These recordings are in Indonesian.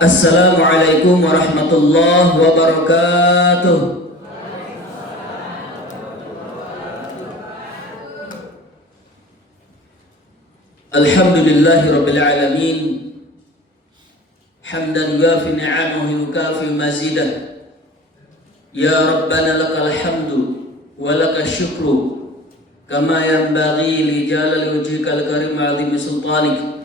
Assalamualaikum warahmatullahi wabarakatuh. Alhamdulillahi rabbil alamin. Hamdan yuafi ni'amahu yukafi mazidah. Ya Rabbana lakal hamdu wa lakal syukru kama yanbaghi li jalali wajhikal karim 'azimi sultanik.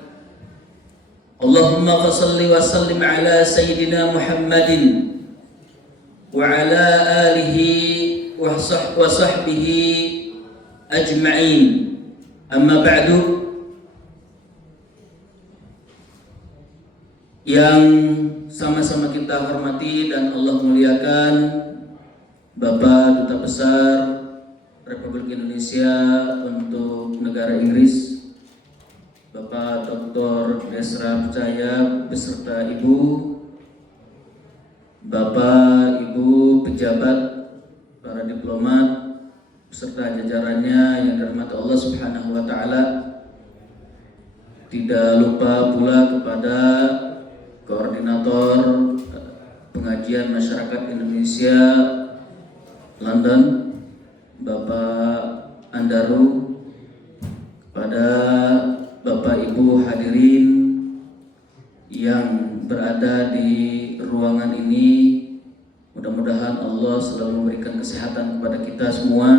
Allahumma fasalli wa sallim ala sayyidina Muhammadin wa ala alihi wa sahbihi ajma'in. Amma ba'du. Yang sama-sama kita hormati dan Allah muliakan Bapak Duta Besar Republik Indonesia untuk negara Inggris, Bapak Dr. Desra Percaya beserta Ibu, Bapak Ibu pejabat, para diplomat beserta jajarannya yang dirahmati Allah Subhanahu wa taala. Tidak lupa pula kepada Koordinator Pengajian Masyarakat Indonesia London, Bapak Andaru, kepada Bapak Ibu hadirin yang berada di ruangan ini. Mudah-mudahan Allah selalu memberikan kesehatan kepada kita semua,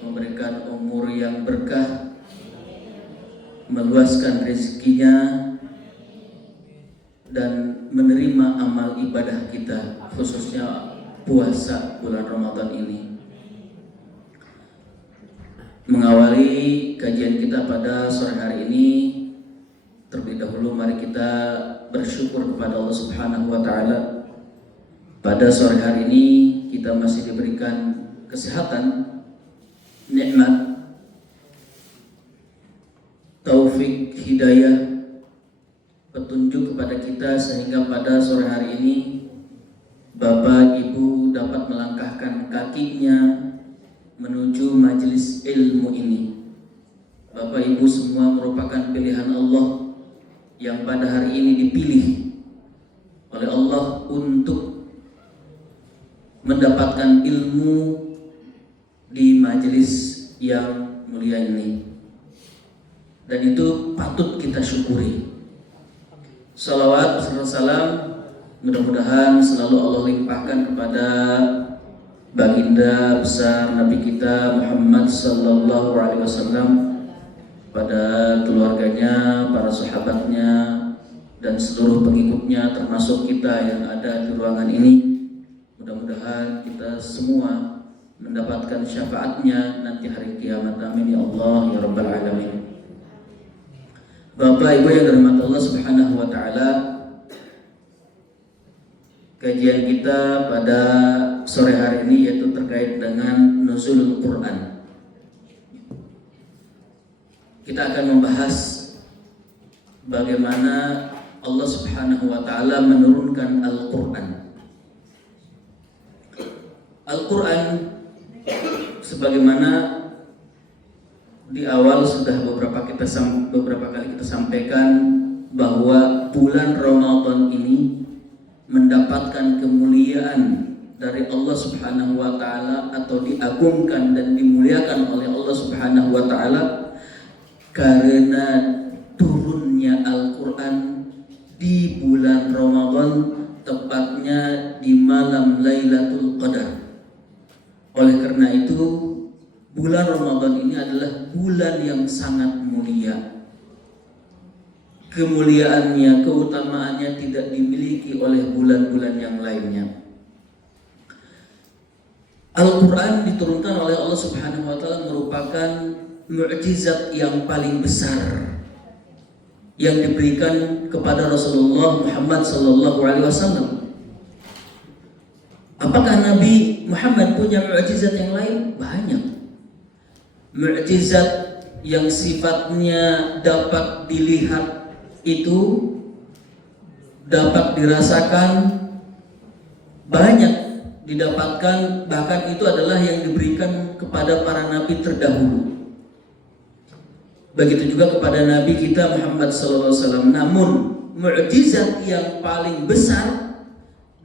memberikan umur yang berkah, meluaskan rezekinya, dan menerima amal ibadah kita, khususnya puasa bulan Ramadan ini. Mengawali kajian kita pada sore hari ini, terlebih dahulu mari kita bersyukur kepada Allah Subhanahu wa taala. Pada sore hari ini kita masih diberikan kesehatan, nikmat, taufik, hidayah, petunjuk kepada kita sehingga pada sore hari ini Bapak Ibu dapat melangkahkan kakinya menuju majelis ilmu ini. Bapak Ibu semua merupakan pilihan Allah yang pada hari ini dipilih oleh Allah untuk mendapatkan ilmu di majelis yang mulia ini, dan itu patut kita syukuri. Salawat serta salam mudah-mudahan selalu Allah limpahkan kepada baginda besar Nabi kita Muhammad sallallahu alaihi wasallam, pada keluarganya, para sahabatnya, dan seluruh pengikutnya termasuk kita yang ada di ruangan ini. Mudah-mudahan kita semua mendapatkan syafaatnya nanti hari kiamat. Amin ya Allah ya rabbal alamin. Bapak Ibu yang dirahmati Allah Subhanahu wa taala, kajian kita pada sore hari ini yaitu terkait dengan nuzulul Quran. Kita akan membahas bagaimana Allah Subhanahu wa taala menurunkan Al-Quran. Al-Quran sebagaimana di awal sudah beberapa kali kita sampaikan bahwa bulan Ramadan ini mendapatkan kemuliaan dari Allah Subhanahu wa taala, atau diagungkan dan dimuliakan oleh Allah Subhanahu wa taala karena turunnya Al-Qur'an di bulan Ramadan, tepatnya di malam Lailatul Qadar. Oleh karena itu, bulan Ramadan ini adalah bulan yang sangat mulia. Kemuliaannya, keutamaannya tidak dimiliki oleh bulan-bulan yang lainnya. Al-Quran diturunkan oleh Allah Subhanahu wa taala merupakan mukjizat yang paling besar yang diberikan kepada Rasulullah Muhammad sallallahu alaihi wasallam. Apakah Nabi Muhammad punya mukjizat yang lain? Banyak. Mukjizat yang sifatnya dapat dilihat itu, dapat dirasakan, banyak didapatkan, bahkan itu adalah yang diberikan kepada para nabi terdahulu. Begitu juga kepada Nabi kita Muhammad SAW. Namun mukjizat yang paling besar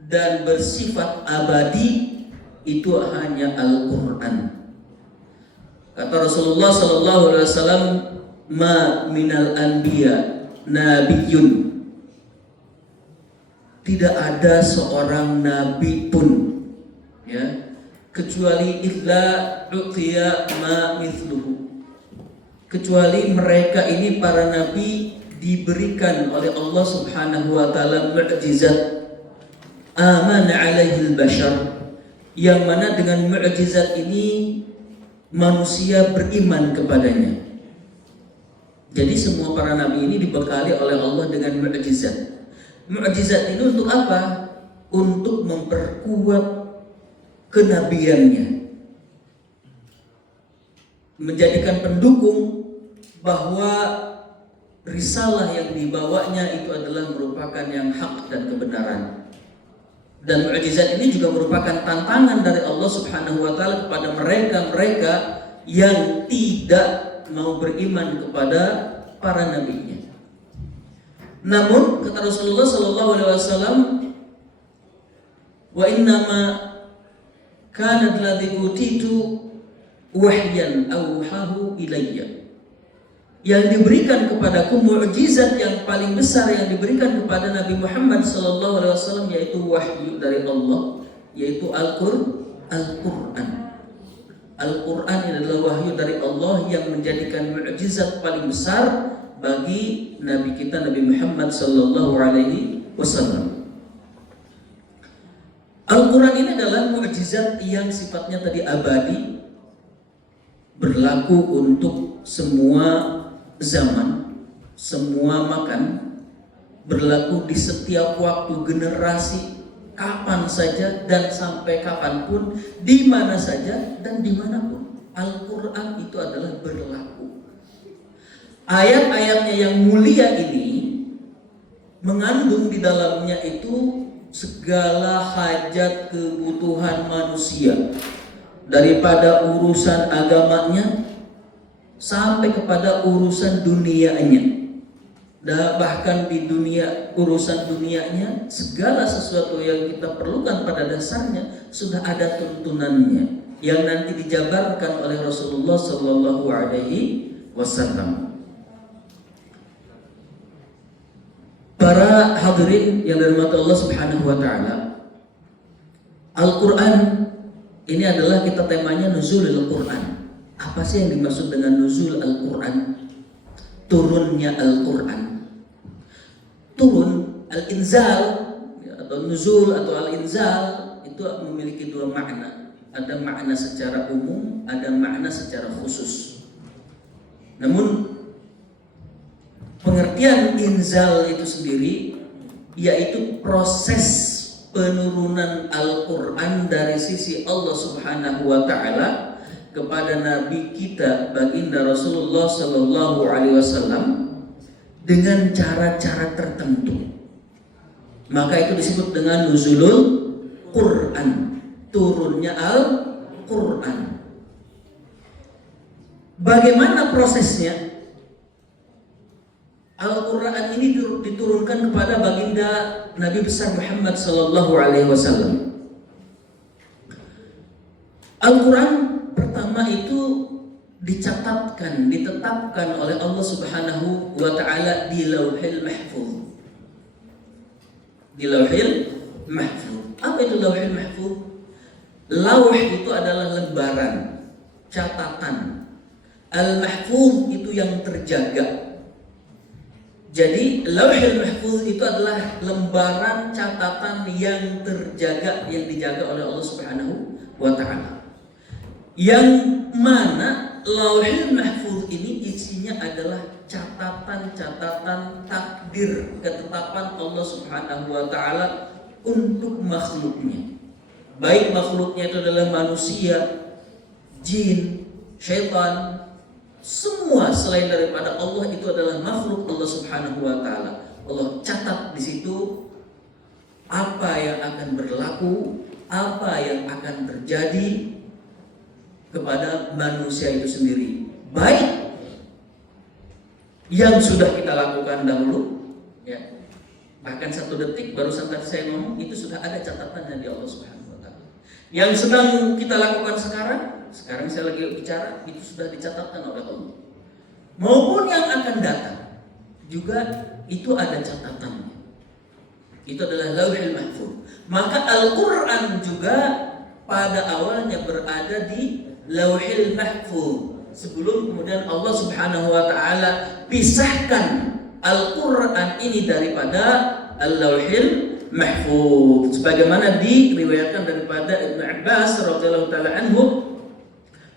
dan bersifat abadi itu hanya Al-Quran. Kata Rasulullah sallallahu alaihi wasallam, "Ma minal anbiya nabiyyun." Tidak ada seorang nabi pun, ya, kecuali illa uqiya ma mithluhu. Kecuali mereka ini para nabi diberikan oleh Allah Subhanahu wa taala mukjizat aman alaihi al-bashar, yang mana dengan mukjizat ini manusia beriman kepadanya. Jadi semua para nabi ini dibekali oleh Allah dengan mukjizat. Mukjizat ini untuk apa? Untuk memperkuat kenabiannya, menjadikan pendukung bahwa risalah yang dibawanya itu adalah merupakan yang hak dan kebenaran. Dan mukjizat ini juga merupakan tantangan dari Allah Subhanahu wa taala kepada mereka yang tidak mau beriman kepada para nabinya. Namun kata Rasulullah sallallahu alaihi wasallam, "Wa innama kana alladhi utitu wahyan awhahu ilayya." Yang diberikan kepadaku, mukjizat yang paling besar yang diberikan kepada Nabi Muhammad sallallahu alaihi wasallam yaitu wahyu dari Allah, yaitu Al-Qur'an. Al-Quran adalah wahyu dari Allah yang menjadikan mukjizat paling besar bagi Nabi kita Nabi Muhammad sallallahu alaihi wasallam. Al-Quran ini adalah mukjizat yang sifatnya tadi abadi, berlaku untuk semua zaman, semua makan, berlaku di setiap waktu, generasi, kapan saja dan sampai kapanpun, di mana saja dan dimanapun. Al-Quran itu adalah berlaku. Ayat-ayatnya yang mulia ini mengandung di dalamnya itu segala hajat kebutuhan manusia, daripada urusan agamanya sampai kepada urusan dunianya. Dan bahkan di dunia, urusan dunianya, segala sesuatu yang kita perlukan pada dasarnya sudah ada tuntunannya yang nanti dijabarkan oleh Rasulullah sallallahu alaihi wasallam. Para hadirin yang dirahmati Allah Subhanahu wa taala, Al-Qur'an ini adalah kita temanya nuzulul Qur'an. Apa sih yang dimaksud dengan nuzul Al-Qur'an? Turunnya Al-Qur'an. Turun, al-inzal atau nuzul atau al-inzal itu memiliki dua makna. Ada makna secara umum, ada makna secara khusus. Namun pengertian inzal itu sendiri yaitu proses penurunan Al-Quran dari sisi Allah Subhanahu wa ta'ala kepada Nabi kita baginda Rasulullah sallallahu alaihi wasallam dengan cara-cara tertentu. Maka itu disebut dengan nuzulul Quran, turunnya Al-Quran. Bagaimana prosesnya? Al-Quran ini diturunkan kepada baginda Nabi besar Muhammad sallallahu alaihi wasallam. Al-Quran pertama itu ditetapkan oleh Allah Subhanahu wa taala di Lauhil Mahfuz. Di Lauhil Mahfuz. Apa itu Lauhil Mahfuz? Lauh itu adalah lembaran, catatan. Al-Mahfuz itu yang terjaga. Jadi Lauhil Mahfuz itu adalah lembaran catatan yang terjaga, yang dijaga oleh Allah Subhanahu wa taala. Yang mana Lauhil Mahfuz ini isinya adalah catatan-catatan takdir, ketetapan Allah Subhanahu wa taala untuk makhluknya. Baik makhluknya itu adalah manusia, jin, syaitan, semua selain daripada Allah itu adalah makhluk Allah Subhanahu wa taala. Allah catat di situ apa yang akan berlaku, apa yang akan terjadi kepada manusia itu sendiri. Baik yang sudah kita lakukan dahulu, ya, Bahkan 1 detik barusan tadi saya ngomong itu sudah ada catatannya di Allah Subhanahu wa taala. Yang sedang kita lakukan sekarang saya lagi bicara, itu sudah dicatatkan oleh Allah. Maupun yang akan datang juga itu ada catatannya. Itu adalah Lauhul Mahfuz. Maka Al-Qur'an juga pada awalnya berada di Lauhul Mahfuz. Sebelum kemudian Allah Subhanahu wa taala pisahkan Al-Qur'an ini daripada Al-Lauhul Mahfuz. Sebagaimana diriwayatkan daripada Ibnu Abbas radhiyallahu taala anhu,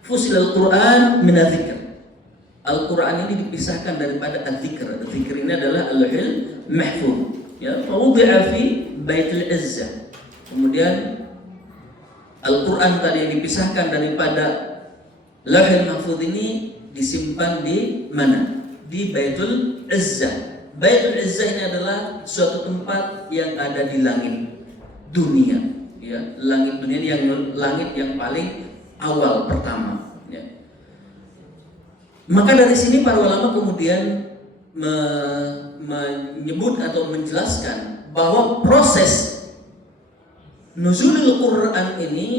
fusil Al-Qur'an min adz-dzikr. Al-Qur'an ini dipisahkan daripada adzikr. Adzikr ini adalah Al-Lauhul Mahfuz. Ya, fawdi'a fi Baitul Izzah. Kemudian Al-Qur'an tadi yang dipisahkan daripada Lauhul Mahfuz ini disimpan di mana? Di Baitul Izzah. Baitul Izzah ini adalah suatu tempat yang ada di langit dunia. Ya, langit dunia yang langit yang paling awal pertama. Ya. Maka dari sini para ulama kemudian menyebut atau menjelaskan bahwa proses nuzulul Quran ini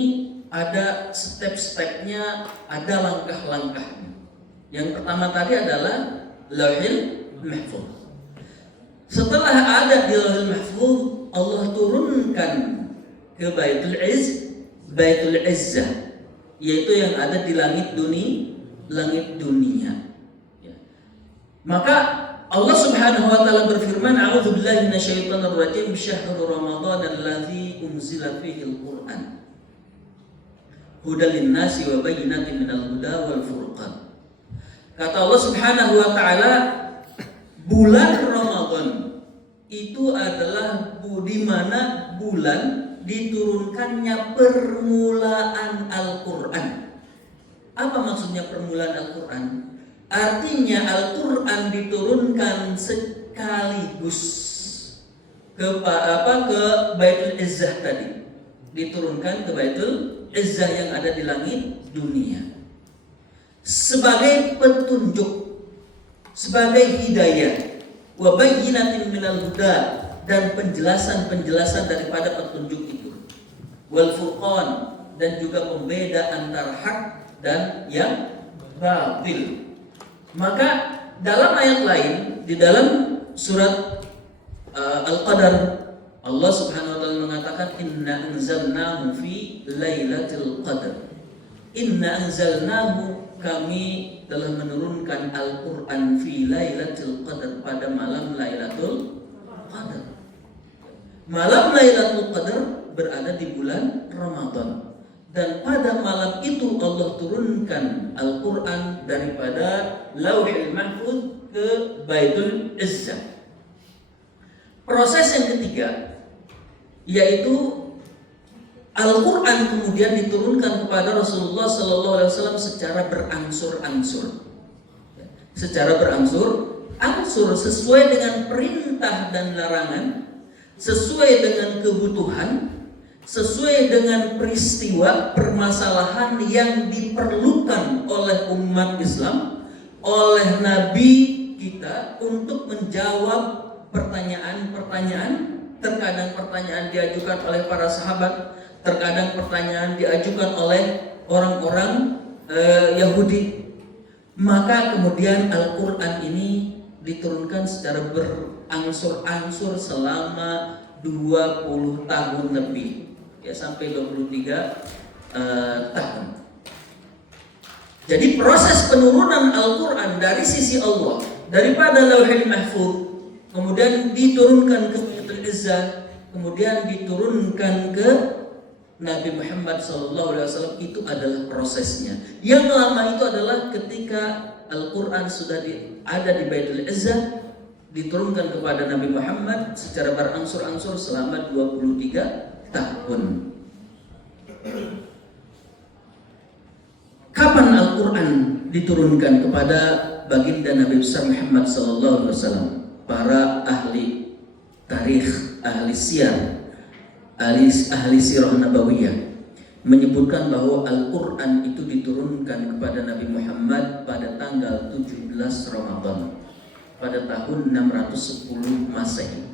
ada step-stepnya, ada langkah-langkahnya. Yang pertama tadi adalah Lauhul Mahfuz. Setelah ada di Lauhul Mahfuz, Allah turunkan ke Baitul Izzah, yaitu yang ada di langit dunia. Ya. Maka Allah Subhanahu wa taala berfirman, "A'udzu billahi minasyaitonir rajim, syahrul ramadhan allazi unzila fihi al-Qur'an. Hudal lin-nasi wa bayyinatin minal huda wal furqan." Kata Allah Subhanahu wa taala, bulan Ramadan itu adalah di mana bulan diturunkannya permulaan Al-Qur'an. Apa maksudnya permulaan Al-Qur'an? Artinya Al-Qur'an diturunkan sekaligus ke Baitul Izzah tadi. Diturunkan ke Baitul Izzah yang ada di langit dunia. Sebagai petunjuk, sebagai hidayah, wa bayyinatin minal huda, dan penjelasan-penjelasan daripada petunjuk itu. Wal furqan, dan juga pembeda antara hak dan yang batil. Maka dalam ayat lain di dalam surat Al-Qadar, Allah Subhanahu wa taala mengatakan, "Inna anzalnahu fi lailatul qadar." Inna anzalnahu, kami telah menurunkan Al-Qur'an fi lailatul qadar, pada malam Lailatul Qadar. Malam Lailatul Qadar berada di bulan Ramadan. Dan pada malam itu Allah turunkan Al-Qur'an daripada Lauhul Mahfuz ke Baitul Izzah. Proses yang ketiga yaitu Al-Qur'an kemudian diturunkan kepada Rasulullah sallallahu alaihi wasallam secara berangsur-angsur. Secara berangsur-angsur sesuai dengan perintah dan larangan, sesuai dengan kebutuhan, sesuai dengan peristiwa permasalahan yang diperlukan oleh umat Islam, oleh Nabi kita untuk menjawab pertanyaan-pertanyaan. Terkadang pertanyaan diajukan oleh para sahabat, terkadang pertanyaan diajukan oleh orang-orang Yahudi. Maka kemudian Al-Qur'an ini diturunkan secara berangsur-angsur selama 20 tahun lebih, ya, sampai 23 tahun. Jadi proses penurunan Al-Qur'an dari sisi Allah, daripada Lauhul Mahfuz, kemudian diturunkan ke Baitul Izzah, kemudian diturunkan ke Nabi Muhammad SAW, itu adalah prosesnya. Yang lama itu adalah ketika Al-Quran sudah ada di Baitul Izzah, diturunkan kepada Nabi Muhammad secara berangsur-angsur selama 23 tahun. Kapan Al-Quran diturunkan kepada baginda Nabi besar Muhammad SAW? Para ahli tarikh, ahli siyar, ahli sirah nabawiyah menyebutkan bahwa Al-Quran itu diturunkan kepada Nabi Muhammad pada tanggal 17 Ramadan pada tahun 610 Masehi.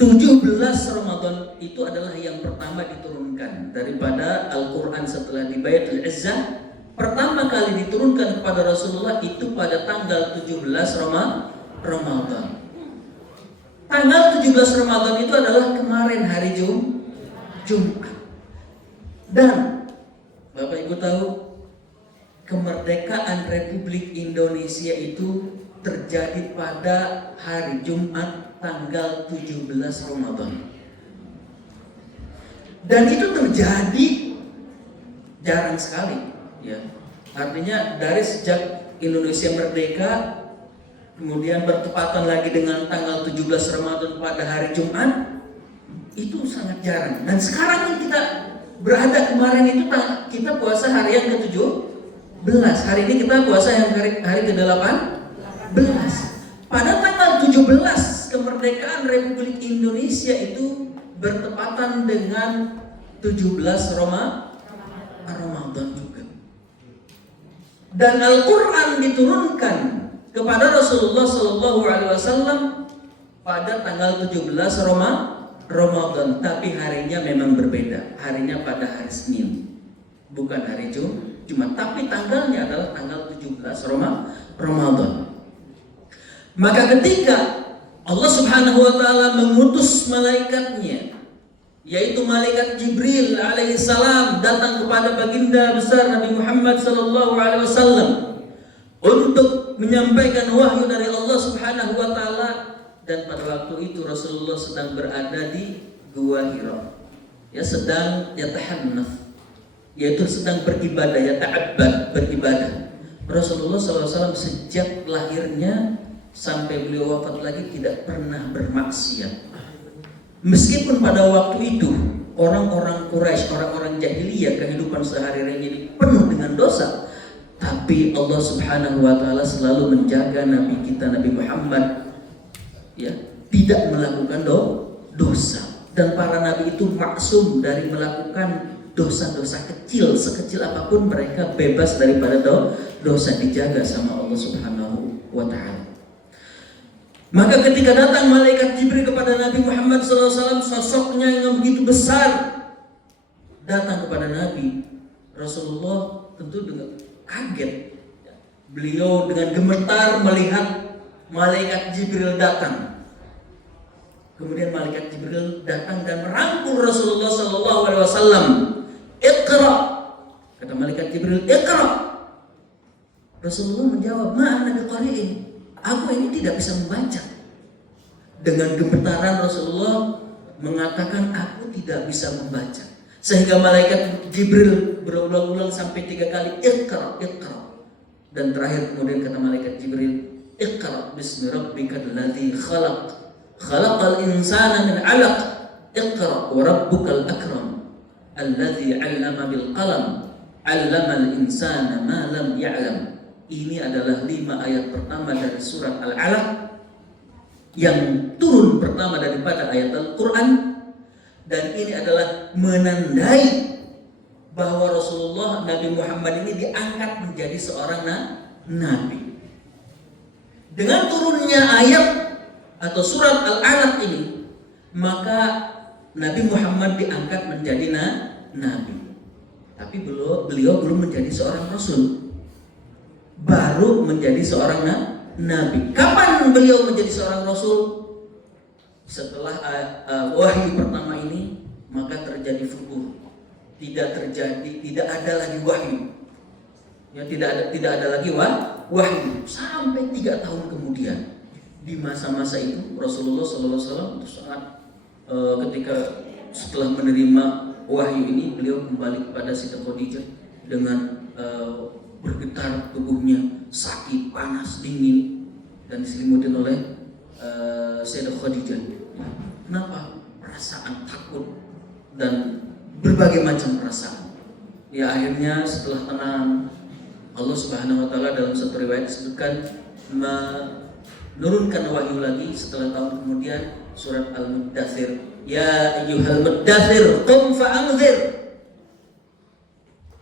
17 Ramadan itu adalah yang pertama diturunkan daripada Al-Quran setelah di Baitul Izzah. Pertama kali diturunkan kepada Rasulullah itu pada tanggal 17 Ramadan. Tanggal 17 Ramadan itu adalah kemarin hari Jumat. Dan Bapak Ibu tahu, kemerdekaan Republik Indonesia itu terjadi pada hari Jumat tanggal 17 Ramadan. Dan itu terjadi jarang sekali, ya. Artinya dari sejak Indonesia merdeka, kemudian bertepatan lagi dengan tanggal 17 Ramadan pada hari Jumat, itu sangat jarang. Dan sekarang yang kita berada kemarin itu kita puasa hari yang ke-17. Hari ini kita puasa yang hari ke-18. Pada tanggal 17 kemerdekaan Republik Indonesia itu bertepatan dengan 17 Ramadan juga. Dan Al-Quran diturunkan kepada Rasulullah SAW pada tanggal 17 Ramadan, tapi harinya memang berbeda. Harinya pada hari Senin, bukan hari Jumat, tapi tanggalnya adalah tanggal 17 Ramadan. Maka ketika Allah Subhanahu wa taala mengutus malaikatnya, yaitu malaikat Jibril alaihissalam, datang kepada baginda besar Nabi Muhammad sallallahu alaihi wasallam untuk menyampaikan wahyu dari Allah Subhanahu wa taala. Dan pada waktu itu Rasulullah sedang berada di Gua Hira, ya, sedang yatahannaf, yaitu sedang beribadah, yata'abbad, beribadah. Rasulullah SAW sejak lahirnya sampai beliau wafat lagi tidak pernah bermaksiat. Meskipun pada waktu itu orang-orang Quraisy, orang-orang jahiliyah, kehidupan sehari-harinya ini penuh dengan dosa, tapi Allah Subhanahu wa taala selalu menjaga Nabi kita Nabi Muhammad, ya, tidak melakukan dosa. Dan para nabi itu maksum dari melakukan dosa-dosa kecil, sekecil apapun mereka bebas daripada dosa, dijaga sama Allah Subhanahu wa taala. Maka ketika datang malaikat Jibril kepada Nabi Muhammad SAW, sosoknya yang begitu besar datang kepada Nabi, Rasulullah tentu dengan kaget. Beliau dengan gemetar melihat malaikat Jibril datang. Kemudian malaikat Jibril datang dan merangkul Rasulullah SAW. Iqra, kata malaikat Jibril, Iqra. Rasulullah menjawab, ma ana biqari'in, aku ini tidak bisa membaca. Dengan gemetaran Rasulullah mengatakan, aku tidak bisa membaca. Sehingga malaikat Jibril berulang-ulang sampai 3 kali, Iqra, Iqra. Dan terakhir kemudian kata malaikat Jibril, Iqra bismi rabbikal ladzi khalaq, khalaqal insana min 'alaq, Iqra wa rabbukal akram, alladzi 'allama bil qalam, 'allamal insana ma lam ya'lam. Ini adalah 5 ayat pertama dari surat Al-Alaq yang turun pertama daripada ayat Al-Quran. Dan ini adalah menandai bahwa Rasulullah Nabi Muhammad ini diangkat menjadi seorang nabi. Dengan turunnya ayat atau surat Al-Alaq ini, maka Nabi Muhammad diangkat menjadi nabi. Tapi beliau belum menjadi seorang rasul, baru menjadi seorang nabi. Kapan beliau menjadi seorang rasul? Setelah wahyu pertama ini, maka terjadi futuh. Tidak ada lagi wahyu. Ya, tidak ada lagi wahyu sampai 3 tahun kemudian. Di masa-masa itu Rasulullah SAW itu sangat ketika setelah menerima wahyu ini, beliau kembali kepada Siti Khadijah dengan bergetar tubuhnya, sakit, panas, dingin, dan diselimutin oleh Sayyidah Khadijah. Kenapa? Perasaan takut dan berbagai macam perasaan. Ya, akhirnya setelah tenang, Allah Subhanahu wa taala dalam satu riwayat disebutkan menurunkan wahyu lagi setelah tahun kemudian, surat Al-Muddathir. Ya ayyuhal muddathir qum fa'anzir.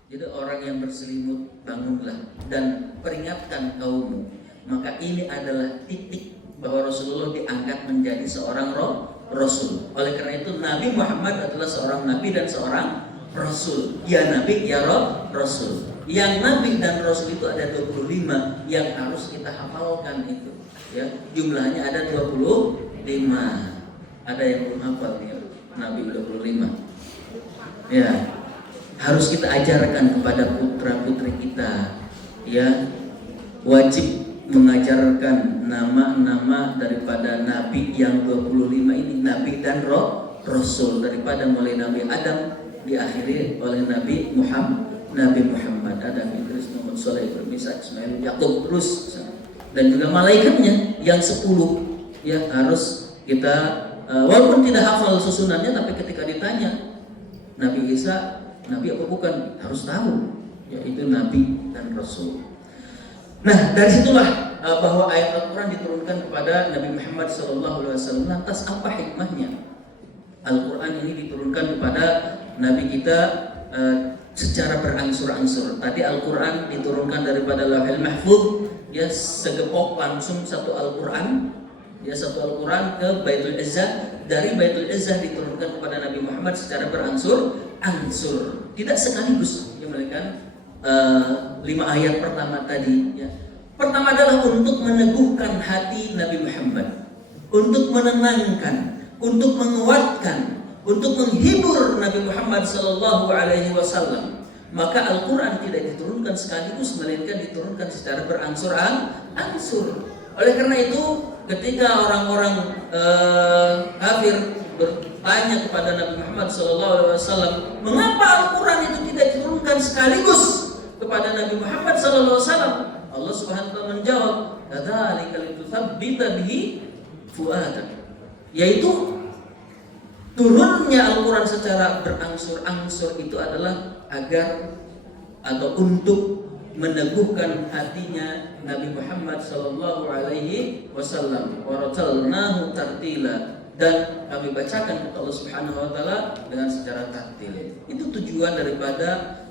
Jadi orang yang berselimut, bangunlah dan peringatkan kaummu. Maka ini adalah titik bahwa Rasulullah diangkat menjadi seorang rasul. Oleh karena itu Nabi Muhammad adalah seorang nabi dan seorang rasul. Ya nabi, ya rasul. Yang nabi dan rasul itu ada 25 yang harus kita hafalkan itu. Ya, jumlahnya ada 25. Ada yang belum hafal nih, nabi 25. Ya, harus kita ajarkan kepada putra-putri kita. Ya, wajib mengajarkan nama-nama daripada nabi yang 25 ini, nabi dan rasul, daripada mulai Nabi Adam diakhiri oleh Nabi Muhammad, Adam, Idris, Muhammad, Saleh, Ibrahim, Isa, Ismail, Yakub, terus, dan juga malaikatnya yang 10 ya harus kita walaupun tidak hafal susunannya, tapi ketika ditanya Nabi Isa nabi apa bukan, harus tahu yaitu nabi dan rasul. Nah, dari situlah bahwa ayat Al-Quran diturunkan kepada Nabi Muhammad SAW. Lantas apa hikmahnya? Al-Quran ini diturunkan kepada Nabi kita secara berangsur-angsur. Tadi Al-Quran diturunkan daripada Lauhul Mahfuz, ya segepok langsung satu Al-Quran, ya satu Al-Quran ke Baitul Izzah. Dari Baitul Izzah diturunkan kepada Nabi Muhammad secara berangsur-angsur, tidak sekaligus, ya melainkan 5 ayat pertama tadi ya. Pertama adalah untuk meneguhkan hati Nabi Muhammad, untuk menenangkan, untuk menguatkan, untuk menghibur Nabi Muhammad sallallahu alaihi wasallam. Maka Al-Qur'an tidak diturunkan sekaligus, melainkan diturunkan secara berangsur-angsur. Oleh karena itu, ketika orang-orang kafir bertanya kepada Nabi Muhammad sallallahu alaihi wasallam, mengapa Al-Qur'an itu tidak diturunkan sekaligus kepada Nabi Muhammad sallallahu alaihi wasallam? Allah Subhanahu wa taala menjawab, "Kadzalika litutsabbita bihi fuadak." Yaitu turunnya Al-Qur'an secara berangsur-angsur itu adalah agar atau untuk meneguhkan hatinya Nabi Muhammad sallallahu alaihi wasallam. Wa ratalnahu tartila, dan kami bacakan kepada Allah Subhanahu wa taala dengan secara tartil. Itu tujuan daripada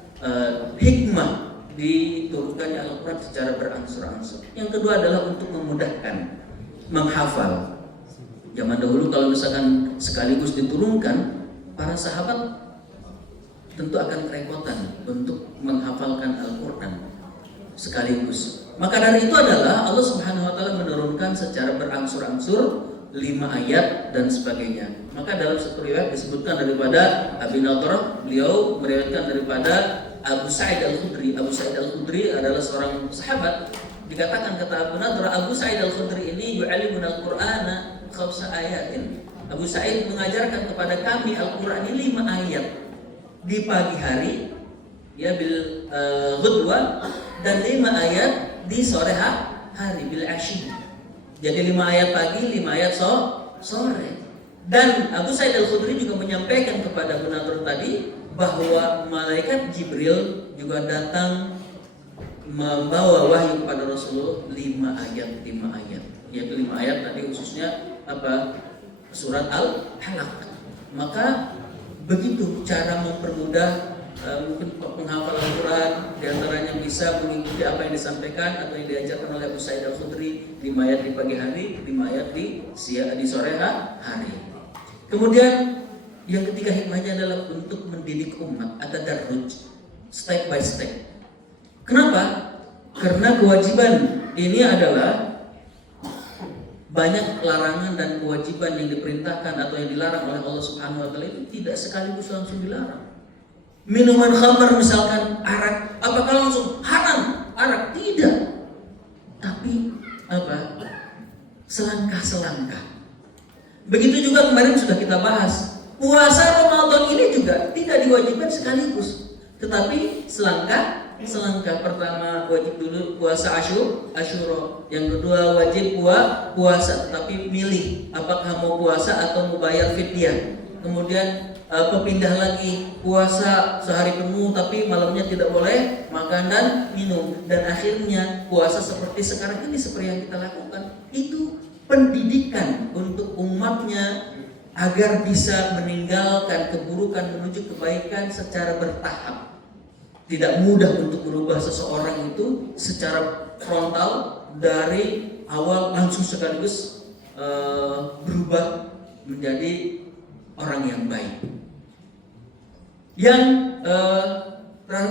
hikmah diturunkannya Al-Quran secara berangsur-angsur. Yang kedua adalah untuk memudahkan menghafal. Zaman dahulu kalau misalkan sekaligus diturunkan, para sahabat tentu akan kerepotan untuk menghafalkan Al-Quran sekaligus. Maka dari itu adalah Allah Subhanahu wa taala menurunkan secara berangsur-angsur 5 ayat dan sebagainya. Maka dalam satu riwayat disebutkan daripada Abi Nadrah, beliau meriwayatkan daripada Abu Sa'id Al-Khudri. Abu Sa'id Al-Khudri adalah seorang sahabat. Dikatakan kata Abu Nadrah, Abu Sa'id Al-Khudri ini yu'allimuna al-Qur'ana khamsa ayatin. Abu Sa'id mengajarkan kepada kami Al-Qur'an ini 5 ayat di pagi hari, ya bil ghudwa, dan 5 ayat di sore hari bil ashi. Jadi 5 ayat pagi, 5 ayat sore. Dan Abu Sa'id Al-Khudri juga menyampaikan kepada Abu Nadrah tadi bahwa malaikat Jibril juga datang membawa wahyu kepada Rasulullah 5 ayat, yaitu 5 ayat tadi khususnya apa? Surat Al-Alaq. Maka begitu cara mempermudah mungkin penghafalan Al-Quran, diantaranya bisa mengikuti apa yang disampaikan atau yang diajarkan oleh Abu Sa'id Al-Khudri, 5 ayat di pagi hari, 5 ayat di sore hari. Kemudian yang ketiga hikmahnya adalah untuk mendidik umat, at-tadarruj, step by step. Kenapa? Karena kewajiban ini adalah banyak larangan dan kewajiban yang diperintahkan atau yang dilarang oleh Allah Subhanahu wa taala itu tidak sekaligus langsung dilarang. Minuman khamar misalkan, arak, apakah langsung haram arak? Tidak. Tapi apa? Selangkah-selangkah. Begitu juga kemarin sudah kita bahas. Puasa Ramadan ini juga tidak diwajibkan sekaligus, tetapi selangkah. Pertama wajib dulu puasa Asyura, yang kedua wajib puasa, tetapi milih apakah mau puasa atau mau bayar fidyah. Kemudian pindah lagi puasa sehari penuh, tapi malamnya tidak boleh makan dan minum. Dan akhirnya puasa seperti sekarang ini, seperti yang kita lakukan, itu pendidikan untuk umatnya agar bisa meninggalkan keburukan menuju kebaikan secara bertahap. Tidak mudah untuk merubah seseorang itu secara frontal dari awal langsung sekaligus berubah menjadi orang yang baik. Yang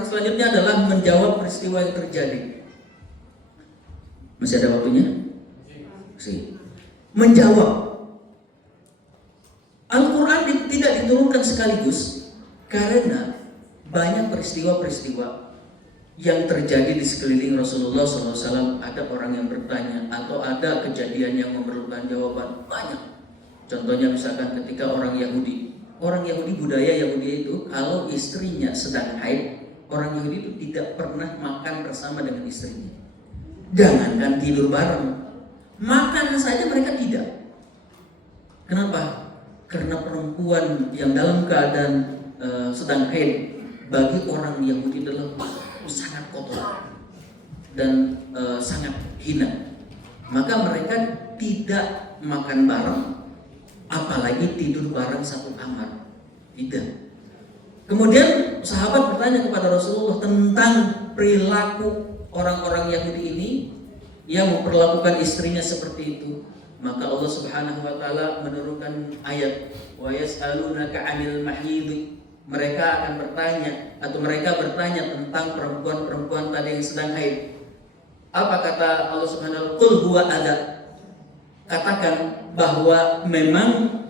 selanjutnya adalah menjawab peristiwa yang terjadi. Masih ada waktunya? Masih. Menjawab. Al-Quran tidak diturunkan sekaligus karena banyak peristiwa-peristiwa yang terjadi di sekeliling Rasulullah SAW. Ada orang yang bertanya atau ada kejadian yang memerlukan jawaban. Banyak. Contohnya misalkan ketika orang Yahudi, budaya Yahudi itu kalau istrinya sedang haid, orang Yahudi itu tidak pernah makan bersama dengan istrinya. Jangankan tidur bareng, makan saja mereka tidak. Kenapa? Karena perempuan yang dalam keadaan sedang haid bagi orang Yahudi adalah sangat kotor dan sangat hina. Maka mereka tidak makan bareng, apalagi tidur bareng satu kamar. Tidak. Kemudian sahabat bertanya kepada Rasulullah tentang perilaku orang-orang Yahudi ini yang memperlakukan istrinya seperti itu. Maka Allah Subhanahu wa taala menurunkan ayat wa yas'alunaka 'anil mahid. Mereka akan bertanya atau mereka bertanya tentang perempuan-perempuan tadi yang sedang haid. Apa kata Allah Subhanahu wa taala? Qul huwa adza. Katakan bahwa memang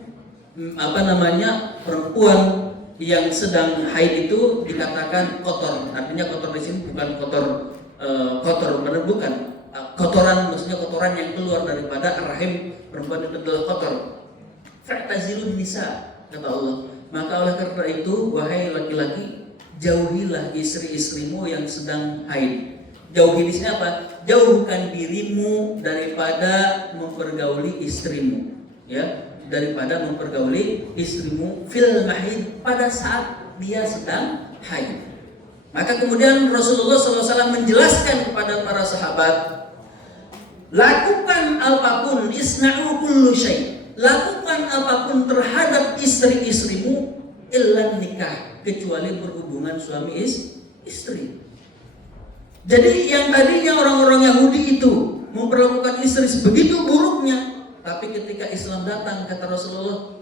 perempuan yang sedang haid itu dikatakan kotor. Artinya kotor di sini bukan kotor benar bukan. Kotoran maksudnya kotoran yang keluar daripada rahim perempuan itu adalah kotor. Fa'tazilun nisa, kata Allah. Maka oleh karena itu wahai laki-laki, jauhilah istri-istrimu yang sedang haid. Jauhi di sini apa? Jauhkan dirimu daripada mempergauli istrimu, ya, daripada mempergauli istrimu fil mahid pada saat dia sedang haid. Maka kemudian Rasulullah SAW menjelaskan kepada para sahabat, lakukan apapun, isna'u kullu syai', lakukan apapun terhadap istri-istrimu illa nikah, kecuali berhubungan suami istri. Jadi yang tadinya orang-orang Yahudi itu memperlakukan istri sebegitu buruknya, tapi ketika Islam datang, kata Rasulullah,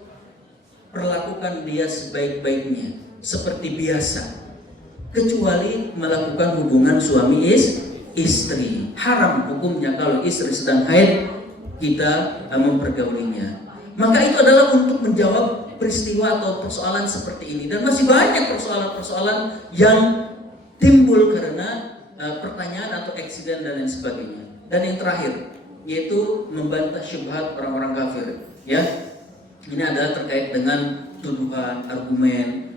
perlakukan dia sebaik-baiknya, seperti biasa, kecuali melakukan hubungan suami istri. Haram hukumnya kalau istri sedang haid kita mempergaulinya. Maka itu adalah untuk menjawab peristiwa atau persoalan seperti ini. Dan masih banyak persoalan-persoalan yang timbul karena pertanyaan atau eksiden dan lain sebagainya. Dan yang terakhir yaitu membantah syubhat orang-orang kafir. Ya, ini adalah terkait dengan tuduhan, argumen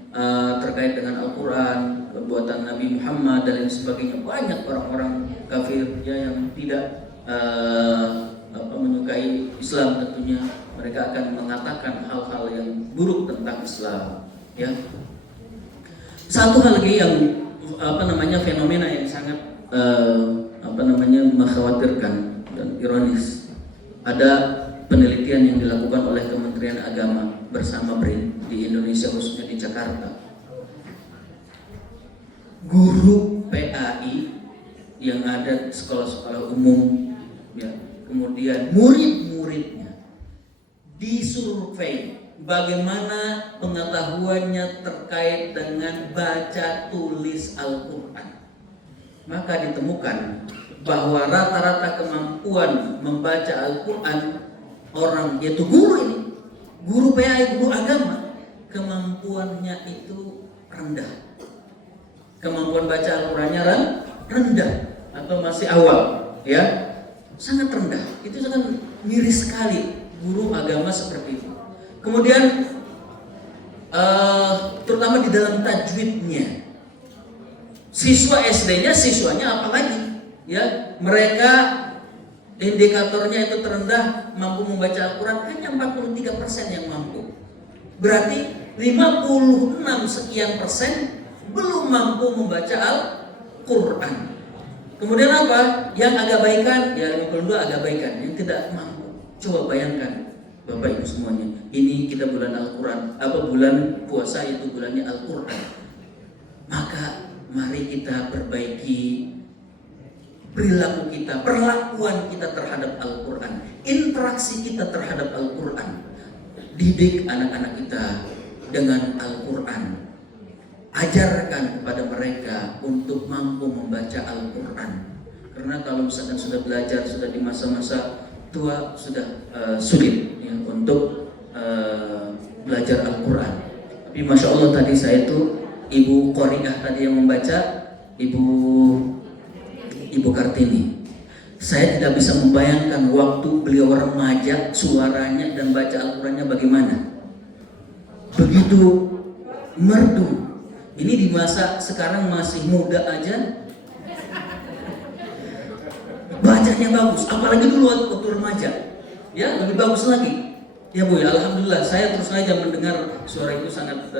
terkait dengan Al-Quran, perbuatan Nabi Muhammad dan lain sebagainya. Banyak orang-orang kafir ya yang tidak menyukai Islam, tentunya mereka akan mengatakan hal-hal yang buruk tentang Islam. Ya, satu hal lagi yang fenomena yang sangat mengkhawatirkan dan ironis. Ada penelitian yang dilakukan oleh Kementerian Agama bersama BRIN di Indonesia, khususnya di Jakarta. Guru PAI yang ada di sekolah-sekolah umum, ya, kemudian murid-muridnya disurvei bagaimana pengetahuannya terkait dengan baca tulis Al-Quran. Maka ditemukan bahwa rata-rata kemampuan membaca Al-Quran orang, yaitu guru PAI, guru agama, kemampuannya itu rendah. Kemampuan baca Al-Qurannya rendah atau masih awal, ya, sangat rendah. Itu sangat miris sekali guru agama seperti itu. Kemudian terutama di dalam tajwidnya, siswanya apalagi, ya, mereka indikatornya itu terendah, mampu membaca Al-Quran hanya 43% yang mampu. Berarti 56 sekian persen belum mampu membaca Al-Quran. Kemudian apa? Yang agak baikan, ya 52 agak baikan, yang tidak mampu. Coba bayangkan Bapak Ibu semuanya, ini kita bulan Al-Quran, bulan puasa itu bulannya Al-Quran. Maka mari kita perbaiki perilaku kita, perlakuan kita terhadap Al-Quran, interaksi kita terhadap Al-Quran. didik anak-anak kita dengan Al-Quran. Ajarkan kepada mereka untuk mampu membaca Al-Quran. Karena kalau misalkan sudah belajar, sudah di masa-masa tua, sudah sulit ya, untuk belajar Al-Quran. Tapi Masya Allah tadi saya itu Ibu Qori'ah tadi yang membaca, Ibu Kartini. Saya tidak bisa membayangkan waktu beliau remaja, suaranya dan baca Al-Qurannya bagaimana. Begitu merdu. Ini di masa sekarang masih muda aja bacanya bagus, apalagi dulu waktu remaja, ya lebih bagus lagi. Ya Bu ya, alhamdulillah saya terus saja mendengar suara itu sangat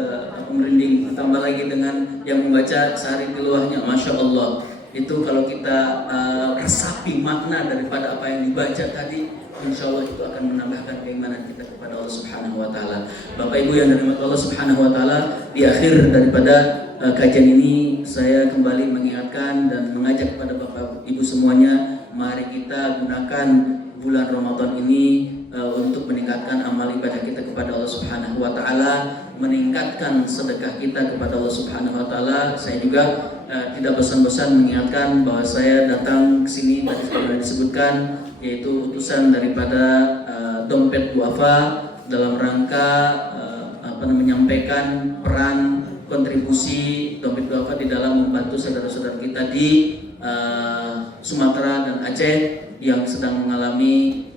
merinding. Tambah lagi dengan yang membaca sehari tiluahnya, Masya Allah. Itu kalau kita resapi makna daripada apa yang dibaca tadi, insya Allah itu akan menambahkan keimanan kita kepada Allah Subhanahu Wa Taala. Bapak Ibu yang dirahmati Allah Subhanahu Wa Taala, di akhir daripada kajian ini saya kembali mengingatkan dan mengajak kepada Bapak Ibu semuanya, mari kita gunakan bulan Ramadan ini untuk meningkatkan amal ibadah kita kepada Allah Subhanahu Wa Taala, meningkatkan sedekah kita kepada Allah Subhanahu Wa Taala. Saya juga tidak bosan-bosan mengingatkan bahwa saya datang ke sini tadi sudah disebutkan, yaitu utusan daripada Dompet Duafa dalam rangka menyampaikan peran kontribusi Dompet Duafa di dalam membantu saudara-saudara kita di Sumatera dan Aceh yang sedang mengalami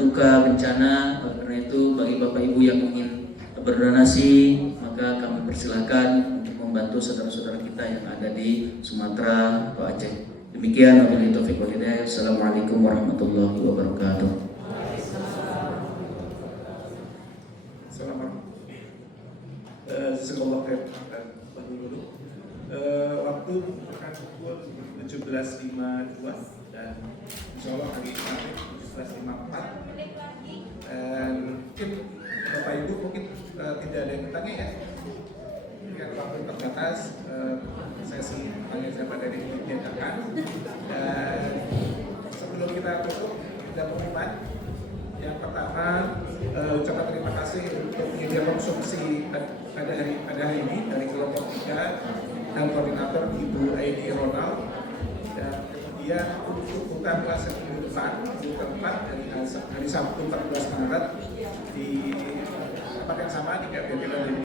duka bencana. Karena itu bagi Bapak Ibu yang ingin berdonasi, maka kami persilahkan untuk membantu saudara-saudara kita yang ada di Sumatera atau Aceh. Demikian, wabillahi taufiq wal hidayah. Assalamualaikum warahmatullahi wabarakatuh. Jazakallah khair dulu. Waktu akan pukul 17.52 dan insya Allah hari ini 17.54. Dan mungkin Bapak Ibu mungkin tidak ada yang bertanya ya. Kan waktu terbatas, sesi tanya jawab dari diadakan. Dan sebelum kita tutup, ada pengumuman. Yang pertama, ucapan terima kasih untuk media konsumsi pada hari ini dari kelompok 3 dan koordinator Ibu Aini Ronald. Dan kemudian untuk buka puasa minggu depan, minggu keempat dari hari Sabtu 14 Maret di tempat yang sama di KBP